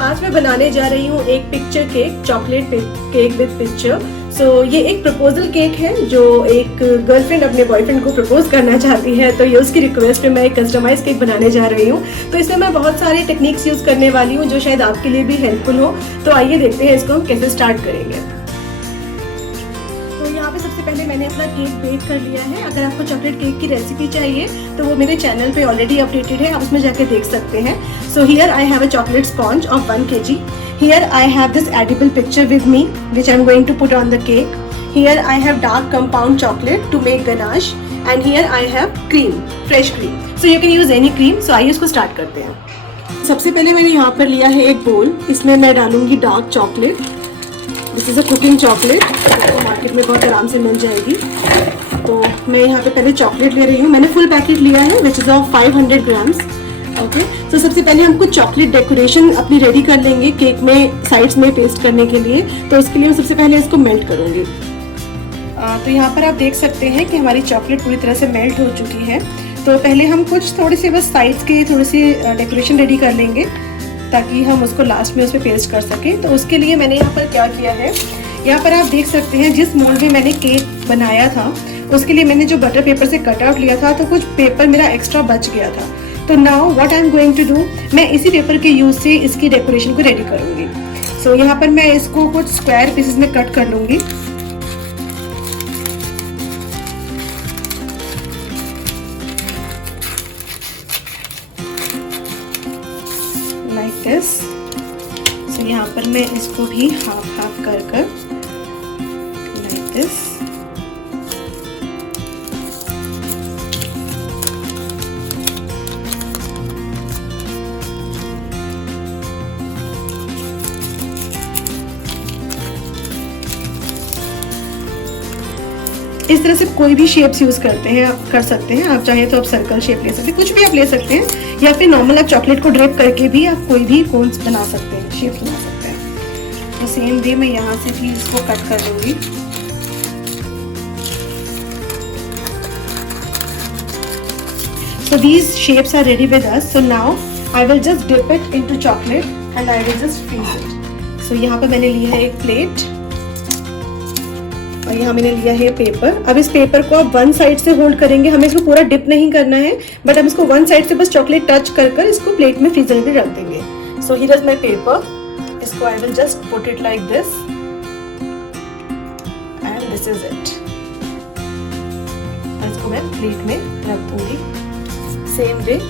आज मैं बनाने जा रही हूँ एक picture cake, chocolate cake with picture. So ये एक प्रपोजल केक है जो एक गर्लफ्रेंड अपने बॉयफ्रेंड को प्रपोज करना चाहती है, तो ये उसकी रिक्वेस्ट पे मैं एक कस्टमाइज केक बनाने जा रही हूँ। तो इसमें मैं बहुत सारे टेक्निक्स यूज़ करने वाली हूँ जो शायद आपके लिए भी हेल्पफुल हो। तो आइए देखते हैं इसको हम कैसे स्टार्ट करेंगे। तो यहाँ पे सबसे पहले मैंने अपना केक बेक कर लिया है। अगर आपको चॉकलेट केक की रेसिपी चाहिए तो वो मेरे चैनल पे ऑलरेडी अपडेटेड है, आप उसमें जाके देख सकते हैं। So here I have a chocolate sponge of 1 kg. Here I have this edible picture with me which I am going to put on the cake. Here I have dark compound chocolate to make ganache and here I have cream, fresh cream. So you can use any cream. So आइए इसको start करते हैं। सबसे पहले मैंने यहाँ पर लिया है एक बोल, इसमें मैं डालूंगी dark chocolate. This is a cooking chocolate, तो मार्केट में बहुत आराम से मिल जाएगी। तो मैं यहाँ पे पहले चॉकलेट ले रही हूँ। मैंने फुल पैकेट लिया है which is of 500 grams. Okay, तो सबसे पहले हम कुछ चॉकलेट डेकोरेशन अपनी रेडी कर लेंगे केक में साइड्स में पेस्ट करने के लिए। तो उसके लिए मैं सबसे पहले इसको मेल्ट करूँगी। तो यहाँ पर आप देख सकते हैं कि हमारी चॉकलेट पूरी तरह से मेल्ट हो चुकी है। तो पहले हम कुछ थोड़ी सी बस साइड्स के थोड़ी सी डेकोरेशन रेडी कर लेंगे ताकि हम उसको लास्ट में उस पर पेस्ट कर सकें। तो उसके लिए मैंने यहाँ पर क्या किया है, यहाँ पर आप देख सकते हैं जिस मोल्ड में मैंने केक बनाया था उसके लिए मैंने जो बटर पेपर से कट आउट लिया था तो कुछ पेपर मेरा एक्स्ट्रा बच गया था। तो now what I am going to do, मैं इसी पेपर के यूज से इसकी डेकोरेशन को रेडी करूँगी। सो यहाँ पर मैं इसको कुछ स्क्वायर पीसेस में कट कर लूँगी। Like this. सो यहाँ पर मैं इसको भी हाफ हाफ कर लाइक दिस। इस तरह से कोई भी शेप्स यूज कर सकते हैं। आप चाहें तो आप सर्कल शेप ले सकते हैं, कुछ भी आप ले सकते हैं, या फिर नॉर्मल आप चॉकलेट को ड्रेप करके भी आप कोई भी कोन्स बना सकते हैं, शेप्स बना सकते हैं। तो सेम वे मैं यहाँ से भी इसको कट कर लूँगी। So these shapes are ready with us. So now I will just dip it into chocolate and I will just freeze it. So यहाँ पर मैंने लिया है एक प्लेट और यहाँ मैंने लिया है पेपर। अब इस पेपर को आप वन साइड से होल्ड करेंगे, हमें इसको पूरा डिप नहीं करना है, बट हम इसको वन साइड से बस चॉकलेट टच कर इसको प्लेट में फ्रीजर में रख देंगे। So here is my paper, इसको I will just put it like this and this is it. इसको मैं प्लेट में रख दूंगी सेम वे।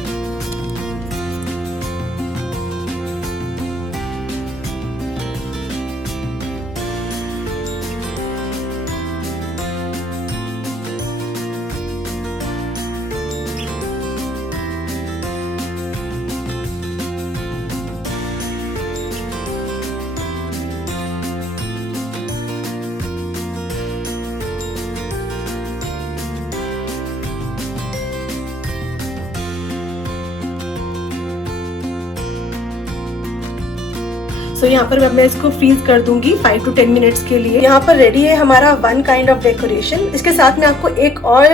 तो यहाँ पर मैं इसको फ्रीज कर दूंगी 5 to 10 मिनट्स के लिए। यहाँ पर रेडी है हमारा वन काइंड ऑफ डेकोरेशन। इसके साथ मैं आपको एक और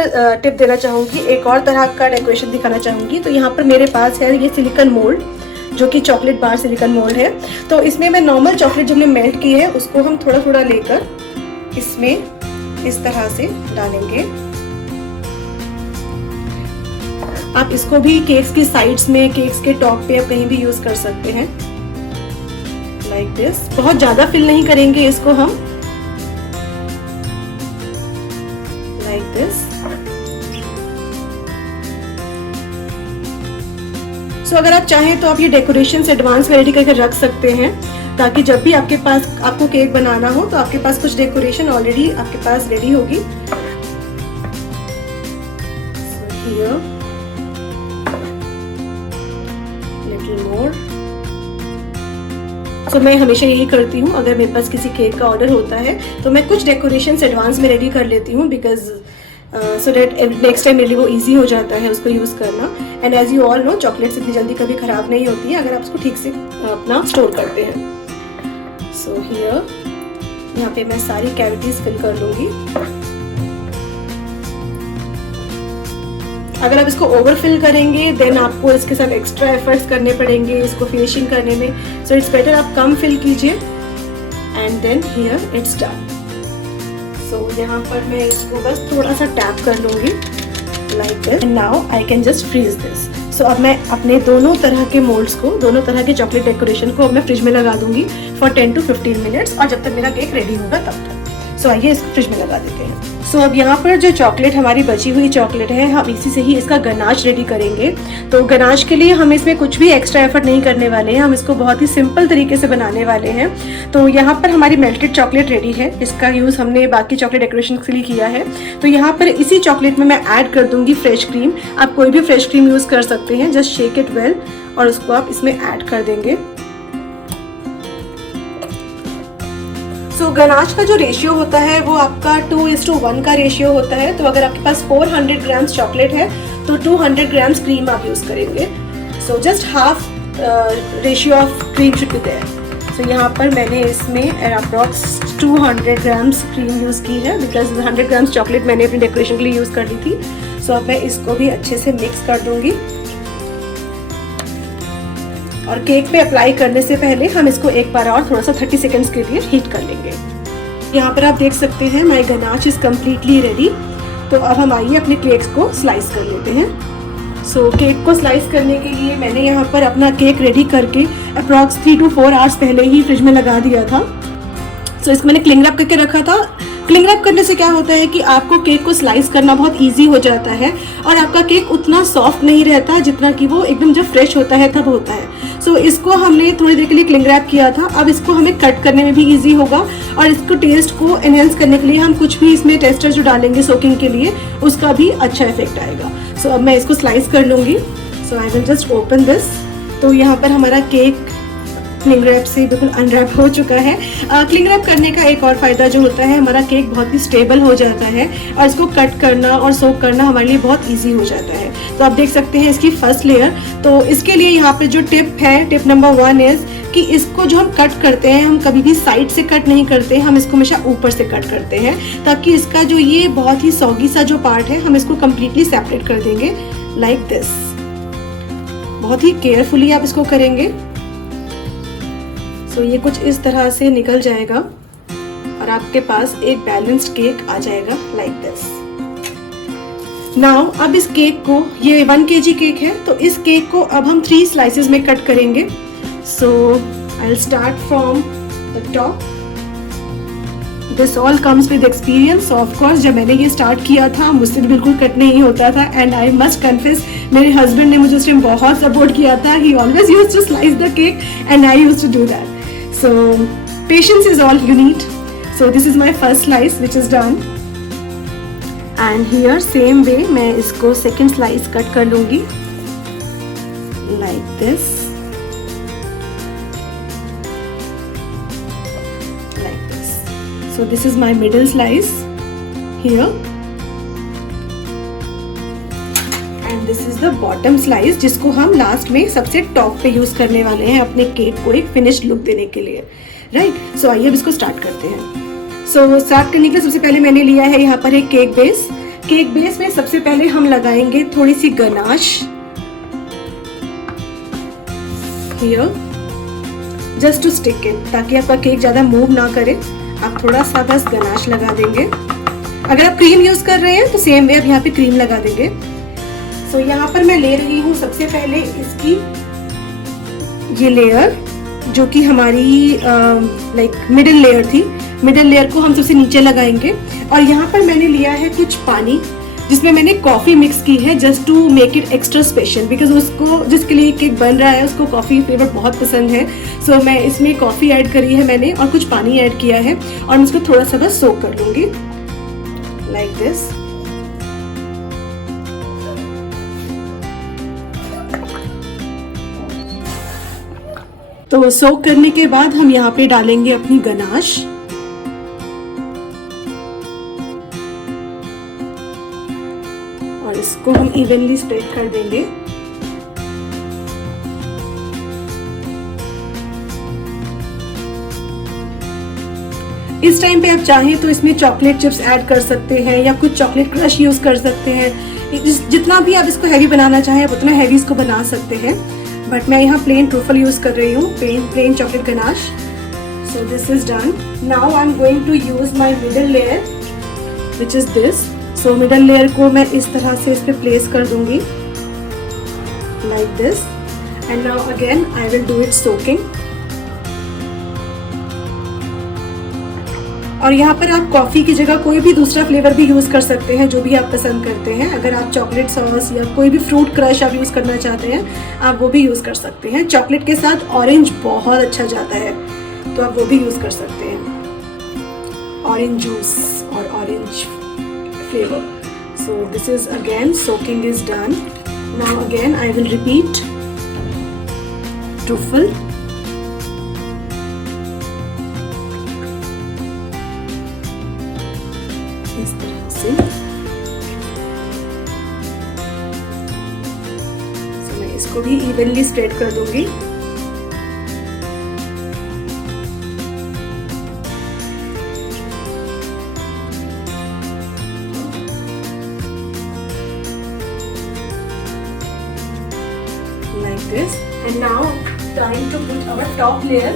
टिप देना चाहूँगी, एक और तरह का डेकोरेशन दिखाना चाहूँगी। तो यहाँ पर मेरे पास है ये सिलिकॉन मोल्ड जो कि चॉकलेट बार सिलिकॉन मोल्ड है। तो इसमें मैं नॉर्मल चॉकलेट जो हमने मेल्ट की है उसको हम थोड़ा थोड़ा लेकर इसमें इस तरह से डालेंगे। आप इसको भी केक्स की साइड्स में, केक्स के टॉप पे आप कहीं भी यूज कर सकते हैं लाइक दिस। बहुत ज्यादा फिल नहीं करेंगे इसको हम, लाइक दिस। सो अगर आप चाहें तो आप ये डेकोरेशन एडवांस में रेडी करके रख सकते हैं ताकि जब भी आपके पास आपको केक बनाना हो तो आपके पास कुछ डेकोरेशन ऑलरेडी आपके पास रेडी होगी। So here, little more. तो मैं हमेशा यही करती हूँ, अगर मेरे पास किसी केक का ऑर्डर होता है तो मैं कुछ डेकोरेशन एडवांस में रेडी कर लेती हूँ because so that next time मेरे लिए वो ईजी हो जाता है उसको यूज़ करना। And as you all know chocolates इतनी जल्दी कभी ख़राब नहीं होती है अगर आप उसको ठीक से अपना स्टोर करते हैं। सो हियर यहाँ पे मैं सारी कैविटीज फिल कर लूँगी। अगर आप इसको ओवरफिल करेंगे देन आपको इसके साथ एक्स्ट्रा एफर्ट्स करने पड़ेंगे इसको फिनिशिंग करने में। सो इट्स बेटर आप कम फिल कीजिए and then here it's done. So यहाँ पर मैं इसको बस थोड़ा सा टैप कर लूँगी like this and now I can just freeze this. So अब मैं अपने दोनों तरह के मोल्ड्स को, दोनों तरह के चॉकलेट डेकोरेशन को अब मैं फ्रिज में लगा दूंगी फॉर 10 to 15 मिनट्स, और जब तक मेरा केक रेडी होगा तब तक। सो आइए इसको फ्रिज में लगा देते हैं। सो अब यहाँ पर जो चॉकलेट हमारी बची हुई चॉकलेट है, हम इसी से ही इसका गनाश रेडी करेंगे। तो गनाश के लिए हम इसमें कुछ भी एक्स्ट्रा एफर्ट नहीं करने वाले हैं, हम इसको बहुत ही सिंपल तरीके से बनाने वाले हैं। तो यहाँ पर हमारी मेल्टेड चॉकलेट रेडी है, इसका यूज़ हमने बाकी चॉकलेट डेकोरेशन के लिए किया है। तो यहाँ पर इसी चॉकलेट में मैं ऐड कर दूंगी फ्रेश क्रीम। आप कोई भी फ्रेश क्रीम यूज़ कर सकते हैं, जस्ट शेक इट वेल और उसको आप इसमें ऐड कर देंगे। सो गनाश का जो रेशियो होता है वो आपका 2:1 का रेशियो होता है। तो अगर आपके पास 400 ग्राम्स चॉकलेट है तो 200 ग्राम्स क्रीम आप यूज़ करेंगे। So just half ratio of cream should be there. So यहाँ पर मैंने इसमें अप्रॉक्स 200 ग्राम्स क्रीम यूज़ की है, बिकॉज 100 ग्राम्स चॉकलेट मैंने अपनी डेकोरेशन के लिए यूज़ कर ली थी। सो अब मैं इसको भी अच्छे से मिक्स कर दूँगी, और केक पे अप्लाई करने से पहले हम इसको एक बार और थोड़ा सा 30 सेकेंड्स के लिए हीट कर लेंगे। यहाँ पर आप देख सकते हैं my ganache is completely ready. तो अब हम आइए अपने केक्स को स्लाइस कर लेते हैं। सो केक को स्लाइस करने के लिए मैंने यहाँ पर अपना केक रेडी करके अप्रॉक्स 3 to 4 आवर्स पहले ही फ्रिज में लगा दिया था। सो इसको मैंने क्लिंग रैप करके रखा था। क्लिंग रैप करने से क्या होता है कि आपको केक को स्लाइस करना बहुत इजी हो जाता है, और आपका केक उतना सॉफ्ट नहीं रहता जितना कि वो एकदम जब फ्रेश होता है तब होता है। सो इसको हमने थोड़ी देर के लिए क्लिंग रैप किया था। अब इसको हमें कट करने में भी इजी होगा, और इसको टेस्ट को एनहेंस करने के लिए हम कुछ भी इसमें टेस्टर जो डालेंगे सोकिंग के लिए उसका भी अच्छा इफेक्ट आएगा। सो अब मैं इसको स्लाइस कर लूँगी। So I will just open this. तो यहाँ पर हमारा केक क्लिंग रैप से बिल्कुल अनरैप हो चुका है। क्लिंग रैप करने का एक और फ़ायदा जो होता है, हमारा केक बहुत ही स्टेबल हो जाता है और इसको कट करना और सोक करना हमारे लिए बहुत इजी हो जाता है। तो आप देख सकते हैं इसकी फर्स्ट लेयर। तो इसके लिए यहाँ पे जो टिप है, टिप नंबर 1 इज़ कि इसको जो हम कट करते हैं, हम कभी भी साइड से कट नहीं करते, हम इसको हमेशा ऊपर से कट करते हैं, ताकि इसका जो ये बहुत ही सॉगी सा जो पार्ट है हम इसको कम्प्लीटली सेपरेट कर देंगे लाइक दिस। बहुत ही केयरफुली आप इसको करेंगे। सो ये कुछ इस तरह से निकल जाएगा और आपके पास एक बैलेंस्ड केक आ जाएगा लाइक दिस। नाउ अब इस केक को, ये 1 kg केक है, तो इस केक को अब हम 3 स्लाइसेस में कट करेंगे। So I will start from the top. This all comes with experience. Of course जब मैंने ये स्टार्ट किया था मुझसे बिल्कुल कट नहीं होता था, एंड आई मस्ट कन्फेस मेरे हस्बैंड ने मुझे उस टाइम बहुत सपोर्ट किया था। He always used to slice the cake and I used to do that. So patience is all you need. So this is my first slice which is done, and here same way मैं इसको second slice cut कर लूँगी like this, like this. So this is my middle slice here, and this is the bottom slice जिसको हम last में सबसे top पे use करने वाले हैं अपने केक को एक फिनिश्ड लुक देने के लिए, राइट। सो आइए अब इसको स्टार्ट करते हैं। सो स्टार्ट करने के लिए सबसे पहले मैंने लिया है यहाँ पर एक केक बेस। केक बेस में सबसे पहले हम लगाएंगे थोड़ी सी ganache here, just to stick it, ताकि आपका केक ज़्यादा मूव ना करे। आप थोड़ा सा बस गनाश लगा देंगे। अगर आप क्रीम यूज कर रहे हैं तो सेम वे आप यहाँ पे क्रीम लगा देंगे। सो यहाँ पर मैं ले रही हूँ सबसे पहले इसकी ये लेयर, जो कि हमारी लाइक मिडिल लेयर थी। मिडिल लेयर को हम सबसे नीचे लगाएंगे, और यहाँ पर मैंने लिया है कुछ पानी जिसमें मैंने कॉफ़ी मिक्स की है, just to make it extra special, because उसको जिसके लिए केक बन रहा है उसको कॉफ़ी फ्लेवर बहुत पसंद है। सो मैं इसमें कॉफ़ी ऐड करी है मैंने, और कुछ पानी ऐड किया है, और मैं इसको थोड़ा सा बस सोक कर लूँगी लाइक दिस। तो सोक करने के बाद हम यहाँ पे डालेंगे अपनी गनाश, और इसको हम इवनली स्प्रेड कर देंगे। इस टाइम पे आप चाहें तो इसमें चॉकलेट चिप्स ऐड कर सकते हैं, या कुछ चॉकलेट क्रश यूज कर सकते हैं, जितना भी आप इसको हैवी बनाना चाहें आप उतना हैवी इसको बना सकते हैं, बट मैं यहाँ प्लेन ट्रूफल यूज़ कर रही हूँ, plain chocolate ganache. So this is done. Now I am going to use my middle layer which is this. So middle layer को मैं इस तरह से इस पर प्लेस कर दूंगी like this, and now again I will do it soaking. और यहाँ पर आप कॉफ़ी की जगह कोई भी दूसरा फ्लेवर भी यूज़ कर सकते हैं जो भी आप पसंद करते हैं। अगर आप चॉकलेट सॉस या कोई भी फ्रूट क्रश आप यूज़ करना चाहते हैं आप वो भी यूज़ कर सकते हैं। चॉकलेट के साथ ऑरेंज बहुत अच्छा जाता है तो आप वो भी यूज़ कर सकते हैं, ऑरेंज जूस और orange flavour. So this is again soaking is done. Now again I will repeat truffle. इस तरह से मैं इसको भी इवनली स्प्रेड कर दूंगी। Like this, and now time to put our top layer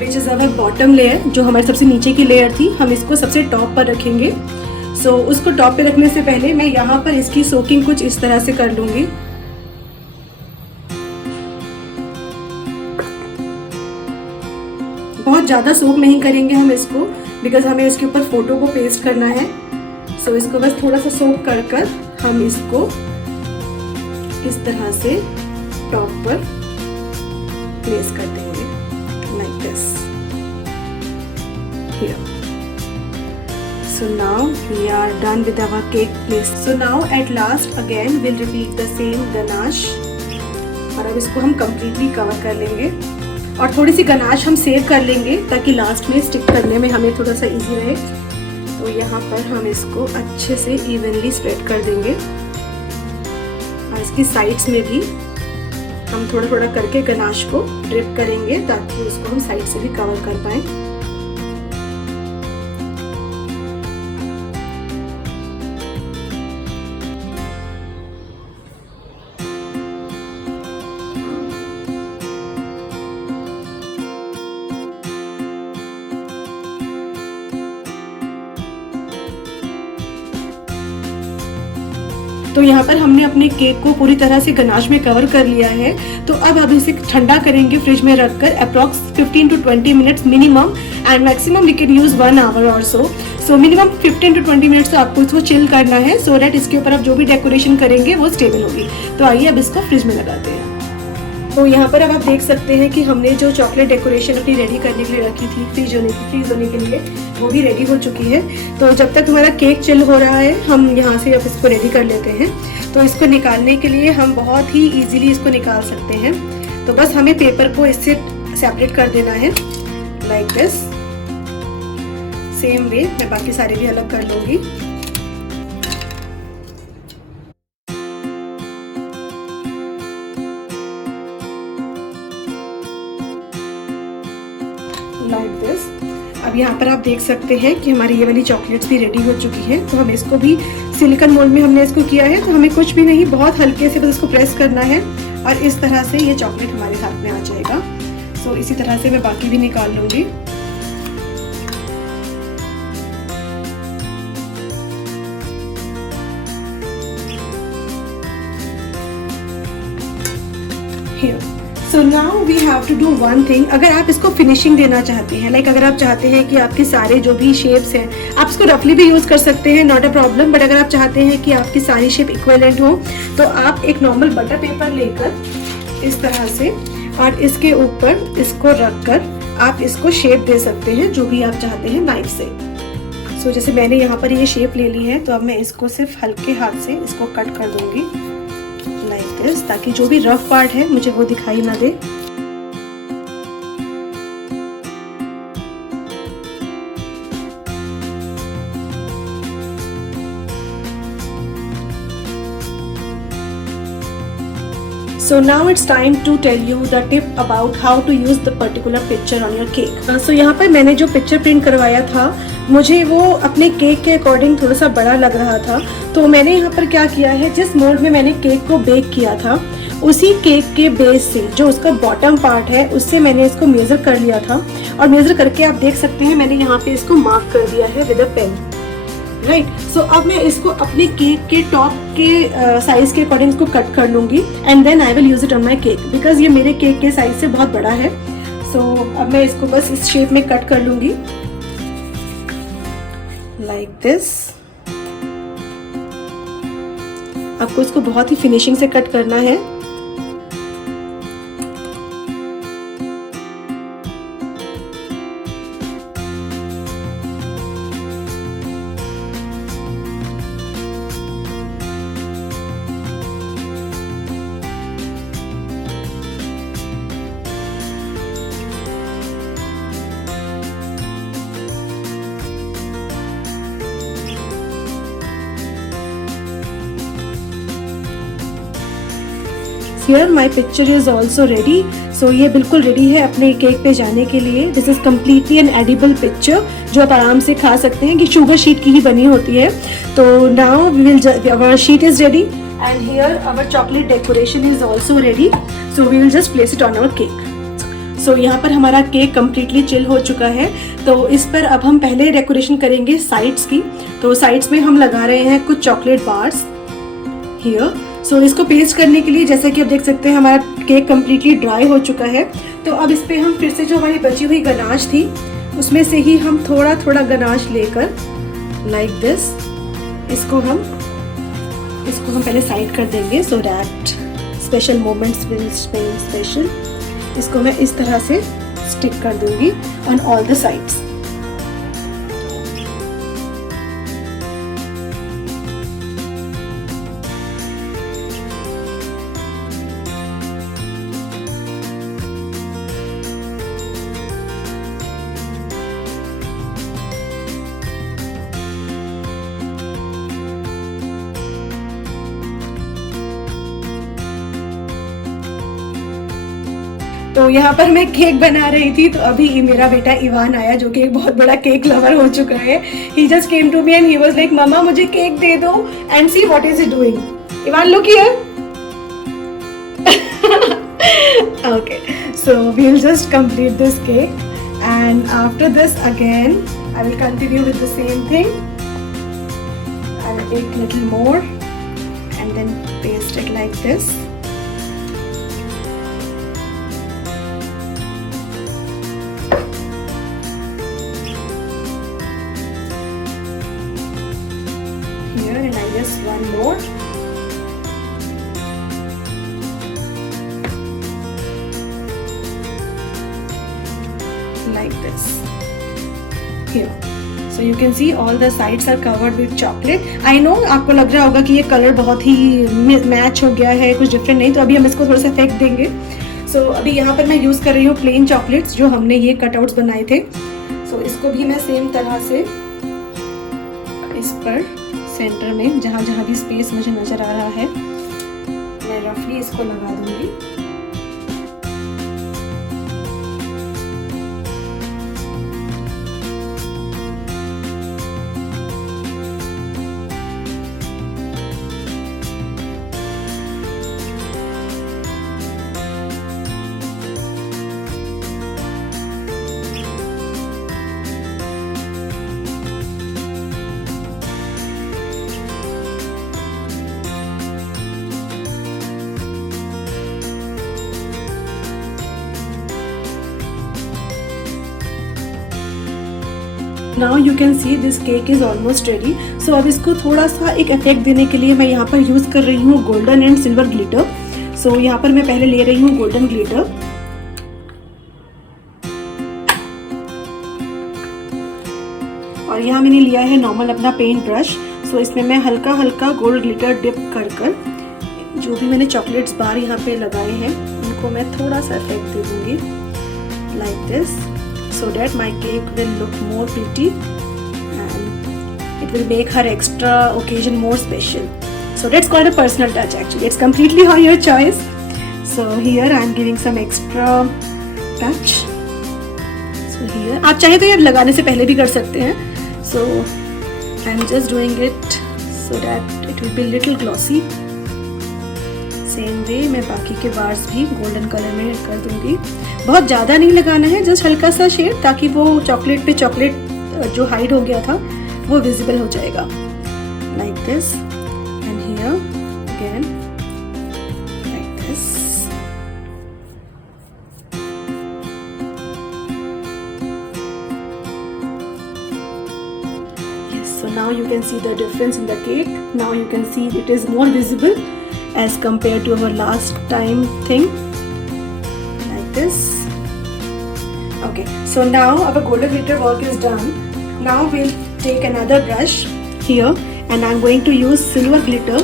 which is our bottom layer। जो हमारे सबसे नीचे की लेयर थी हम इसको सबसे टॉप पर रखेंगे। सो उसको टॉप पे रखने से पहले मैं यहाँ पर इसकी सोकिंग कुछ इस तरह से कर लूंगी। बहुत ज़्यादा सोक नहीं करेंगे हम इसको, बिकॉज हमें इसके ऊपर फोटो को पेस्ट करना है। सो इसको बस थोड़ा सा सोक कर कर हम इसको इस तरह से टॉप पर प्लेस कर देंगे like this here. So now we are done with our cake place. So now at last again we'll repeat the same ganache और अब इसको हम completely cover कर लेंगे और थोड़ी सी गनाश हम सेव कर लेंगे ताकि लास्ट में स्टिक करने में हमें थोड़ा सा इजी रहे। तो यहाँ पर हम इसको अच्छे से इवनली स्प्रेड कर देंगे और इसकी साइड्स में भी हम थोड़ा थोड़ा करके गनाश को ड्रिप करेंगे ताकि उसको हम साइड से भी कवर कर पाएं। तो यहाँ पर हमने अपने केक को पूरी तरह से गनाश में कवर कर लिया है। तो अब इसे ठंडा करेंगे फ्रिज में रखकर approx 15 to 20 minutes minimum, and maximum we can use 1 hour और सो मिनिमम 15 to 20 मिनट्स आपको इसको चिल करना है सो दैट इसके ऊपर आप जो भी डेकोरेशन करेंगे वो स्टेबल होगी। तो आइए अब इसको फ्रिज में लगाते हैं। तो यहाँ पर अब आप देख सकते हैं कि हमने जो चॉकलेट डेकोरेशन अपनी रेडी करने के लिए रखी थी फ्रीज होने के लिए वो भी रेडी हो चुकी है। तो जब तक हमारा केक चिल हो रहा है हम यहाँ से अब इसको रेडी कर लेते हैं। तो इसको निकालने के लिए हम बहुत ही इजीली इसको निकाल सकते हैं। तो बस हमें पेपर को इससे सेपरेट कर देना है लाइक दिस। सेम वे मैं बाकी सारे भी अलग कर लूँगी। Like this. अब यहाँ पर आप देख सकते हैं कि हमारी ये वाली चॉकलेट्स भी रेडी हो चुकी हैं। तो हम इसको भी सिलिकॉन मोल्ड में हमने इसको किया है। तो हमें कुछ भी नहीं, बहुत हल्के से बस इसको प्रेस करना है और इस तरह से ये चॉकलेट हमारे हाथ में आ जाएगा। सो इसी तरह से मैं बाकी भी निकाल लूँगी। So now we have to do one thing. अगर आप इसको फिनिशिंग देना चाहते हैं, लाइक अगर आप चाहते हैं कि आपके सारे जो भी शेप्स हैं आप इसको रफली भी यूज़ कर सकते हैं, नॉट अ प्रॉब्लम। बट अगर आप चाहते हैं कि आपकी सारी शेप इक्विवेलेंट हो तो आप एक नॉर्मल बटर पेपर लेकर इस तरह से और इसके ऊपर इसको रख कर आप इसको शेप दे सकते हैं जो भी आप चाहते हैं नाइफ से। सो जैसे मैंने यहाँ पर ये शेप ले ली है तो अब मैं इसको सिर्फ हल्के हाथ से इसको कट कर दूंगी लाइक दिस, ताकि जो भी रफ पार्ट है मुझे वो दिखाई ना दे। So now it's time to tell you the tip about how to use the particular picture on your cake. So यहाँ पर मैंने जो पिक्चर प्रिंट करवाया था, मुझे वो अपने केक के अकॉर्डिंग थोड़ा सा बड़ा लग रहा था, तो मैंने यहाँ पर क्या किया है, जिस मोल्ड में मैंने केक को बेक किया था उसी केक के बेस से जो उसका बॉटम पार्ट है उससे मैंने इसको मेज़र कर लिया था, और मेज़र करके आप देख सकते हैं मैंने यहाँ पे इसको मार्क कर दिया है विद अ पेन, राइट। सो अब मैं इसको अपने केक के टॉप के साइज के अकॉर्डिंग इसको कट कर लूंगी, and then I will use it on my cake, because ये मेरे केक के साइज से बहुत बड़ा है। सो अब मैं इसको बस इस शेप में कट कर लूंगी, लाइक दिस। आपको इसको बहुत ही फिनिशिंग से कट करना है। Here my picture is also ready. So ये बिल्कुल रेडी है अपने केक पे जाने के लिए। This is completely an edible picture जो आप आराम से खा सकते हैं, कि शुगर शीट की ही बनी होती है। तो now our sheet is ready and here our chocolate decoration is also ready. So we will just place it on our cake. So यहाँ पर हमारा केक कम्प्लीटली चिल हो चुका है। तो इस पर अब हम पहले डेकोरेशन करेंगे साइड्स की। तो साइड्स में हम लगा रहे हैं कुछ चॉकलेट बार्स हियर। सो इसको पेस्ट करने के लिए जैसा कि आप देख सकते हैं हमारा केक कम्प्लीटली ड्राई हो चुका है। तो अब इस पर हम फिर से जो हमारी बची हुई गनाश थी उसमें से ही हम थोड़ा थोड़ा गनाश लेकर लाइक दिस इसको हम पहले साइड कर देंगे, so that special moments will stay special. इसको मैं इस तरह से स्टिक कर दूंगी ऑन ऑल द साइड्स। तो यहाँ पर मैं केक बना रही थी, तो अभी मेरा बेटा इवान आया जो कि एक बहुत बड़ा केक लवर हो चुका है। He just came to me and he was like mamma मुझे केक दे दो, and see what is he doing. Evan look here. Okay, so we will just complete this cake and after this again I will continue with the same thing. I will take little more and then paste it like this. Here and I just one more. Like this. Here. So you can see all the sides are covered with chocolate. I know आपको लग रहा होगा कि ये colour बहुत ही match हो गया है, कुछ डिफरेंट नहीं, तो अभी हम इसको थोड़ा सा फेंक देंगे। So अभी यहाँ पर मैं यूज़ कर रही हूँ प्लेन चॉकलेट्स जो हमने ये कटआउट्स बनाए थे। So इसको भी मैं सेम तरह से इस पर सेंटर में जहाँ जहाँ भी स्पेस मुझे नज़र आ रहा है मैं रफली इसको लगा दूंगी। Now you can see this cake is almost ready. So अब इसको थोड़ा सा एक इफेक्ट देने के लिए मैं यहाँ पर यूज़ कर रही हूँ गोल्डन एंड सिल्वर ग्लिटर। सो यहाँ पर मैं पहले ले रही हूँ गोल्डन ग्लिटर, और यहाँ मैंने लिया है नॉर्मल अपना पेंट ब्रश। सो इसमें मैं हल्का हल्का गोल्ड ग्लिटर डिप कर कर जो भी मैंने चॉकलेट्स बार यहाँ पे लगाए हैं उनको मैं थोड़ा सा इफेक्ट दे दूँगी like this, so that my cake will look more pretty and it will make her extra occasion more special. So that's called a personal touch actually. It's completely on your choice. So here I am giving some extra touch. So here आप चाहे तो ये लगाने से पहले भी कर सकते हैं. So I am just doing it so that it will be little glossy. Same way मैं बाकी के बार्स भी गोल्डन कलर में कर दूंगी. बहुत ज़्यादा नहीं लगाना है, जस्ट हल्का सा शेड, ताकि वो चॉकलेट पे चॉकलेट जो हाइड हो गया था वो विजिबल हो जाएगा. Like this and here again like this. Yes, so now you can see the difference in the cake. Now you can see it is more visible as compared to our last time thing, like this. Okay, so now our golden glitter work is done. Now we'll take another brush here and I'm going to use silver glitter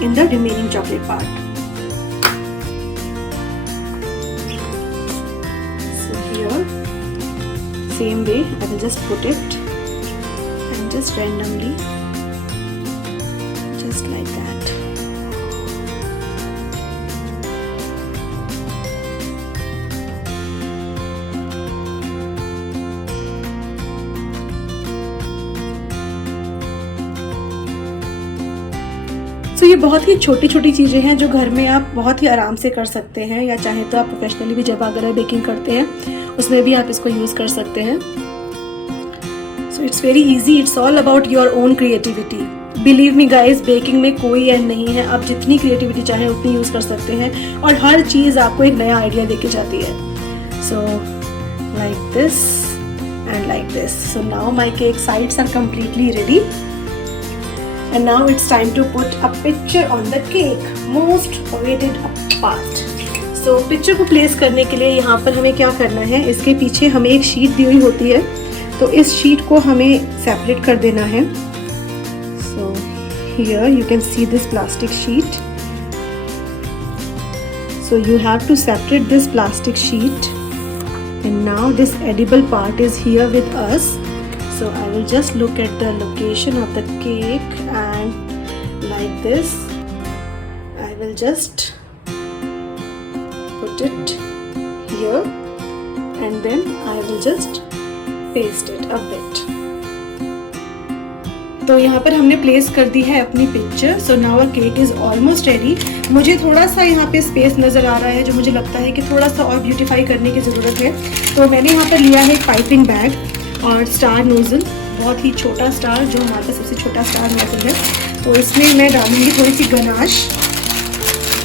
in the remaining chocolate part. So here, same way I will just put it and just randomly, just like that. तो ये बहुत ही छोटी छोटी चीज़ें हैं जो घर में आप बहुत ही आराम से कर सकते हैं, या चाहे तो आप प्रोफेशनली भी जब अगर बेकिंग करते हैं उसमें भी आप इसको यूज़ कर सकते हैं. So it's very easy. It's all about your own creativity. Believe me guys, baking में कोई एंड नहीं है. आप जितनी क्रिएटिविटी चाहें उतनी यूज़ कर सकते हैं और हर चीज़ आपको एक नया आइडिया देके जाती है. So like this and like this. So now my cake sides are completely ready. And now it's time to put a picture on the cake, most awaited part. So picture को place करने के लिए यहाँ पर हमें क्या करना है, इसके पीछे हमें एक शीट दी हुई होती है, तो इस शीट को हमें सेपरेट कर देना है. So here you can see this plastic sheet. So you have to separate this plastic sheet, and now this edible part is here with us. So I will just look at the location of the cake and like this I will just put it here and then I will just paste it a bit. तो यहाँ पर हमने place कर दी है अपनी picture. So now our cake is almost ready. मुझे थोड़ा सा यहाँ पे स्पेस नज़र आ रहा है जो मुझे लगता है कि थोड़ा सा और ब्यूटीफाई करने की ज़रूरत है. तो मैंने यहाँ पर लिया है पाइपिंग बैग और स्टार नोज़ल, बहुत ही छोटा स्टार, जो हमारे पास सबसे छोटा स्टार नोज़ल है. तो इसमें मैं डालूंगी थोड़ी सी गनाश.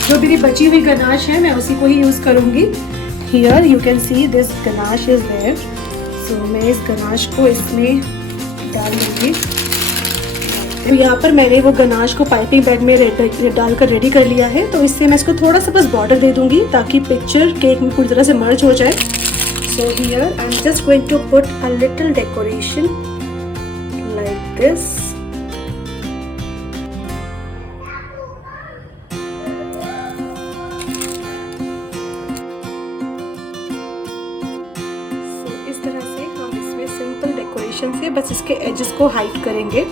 जो मेरी बची हुई गनाश है मैं उसी को ही यूज़ करूँगी. Here you can see this ganache is there. So मैं इस गनाश को इसमें डाल दूँगी. तो यहाँ पर मैंने वो गनाश को पाइपिंग बैग में डालकर रेडी कर लिया है. तो इससे मैं इसको थोड़ा सा बस बॉर्डर दे दूँगी ताकि पिक्चर केक में पूरी तरह से मर्ज हो जाए. So here I'm just going to put a little decoration like this. So इस तरह से हम इसमें सिंपल डेकोरेशन से बस इसके एजेस को हाइड करेंगे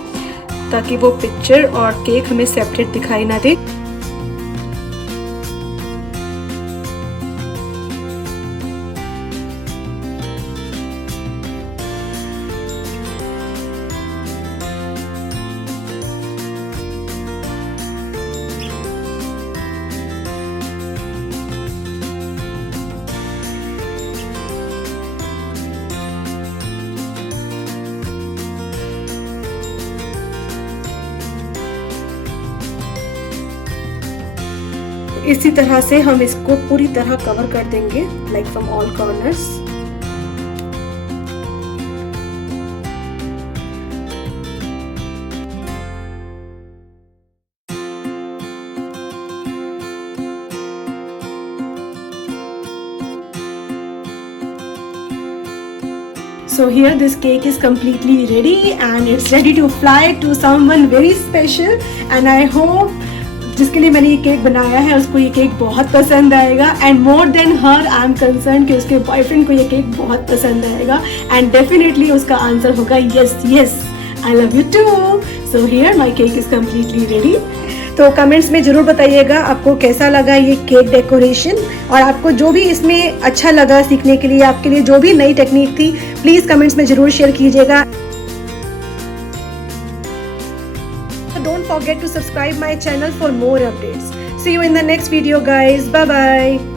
ताकि वो पिक्चर और केक हमें सेपरेट दिखाई ना दे. इसी तरह से हम इसको पूरी तरह कवर कर देंगे, like from all corners. So here this cake is completely ready and it's ready to fly to someone very special, and I hope जिसके लिए मैंने ये केक बनाया है उसको ये केक बहुत पसंद आएगा. And more than her I am concern कि उसके बॉयफ्रेंड को ये केक बहुत पसंद आएगा, एंड डेफिनेटली उसका आंसर होगा yes yes, I love you too. So here my cake is completely ready. तो कमेंट्स में ज़रूर बताइएगा आपको कैसा लगा ये केक डेकोरेशन, और आपको जो भी इसमें अच्छा लगा सीखने के लिए, आपके लिए जो भी नई टेक्निक थी, प्लीज़ कमेंट्स में ज़रूर शेयर कीजिएगा। Don't forget to subscribe my channel for more updates. See you in the next video guys. Bye bye.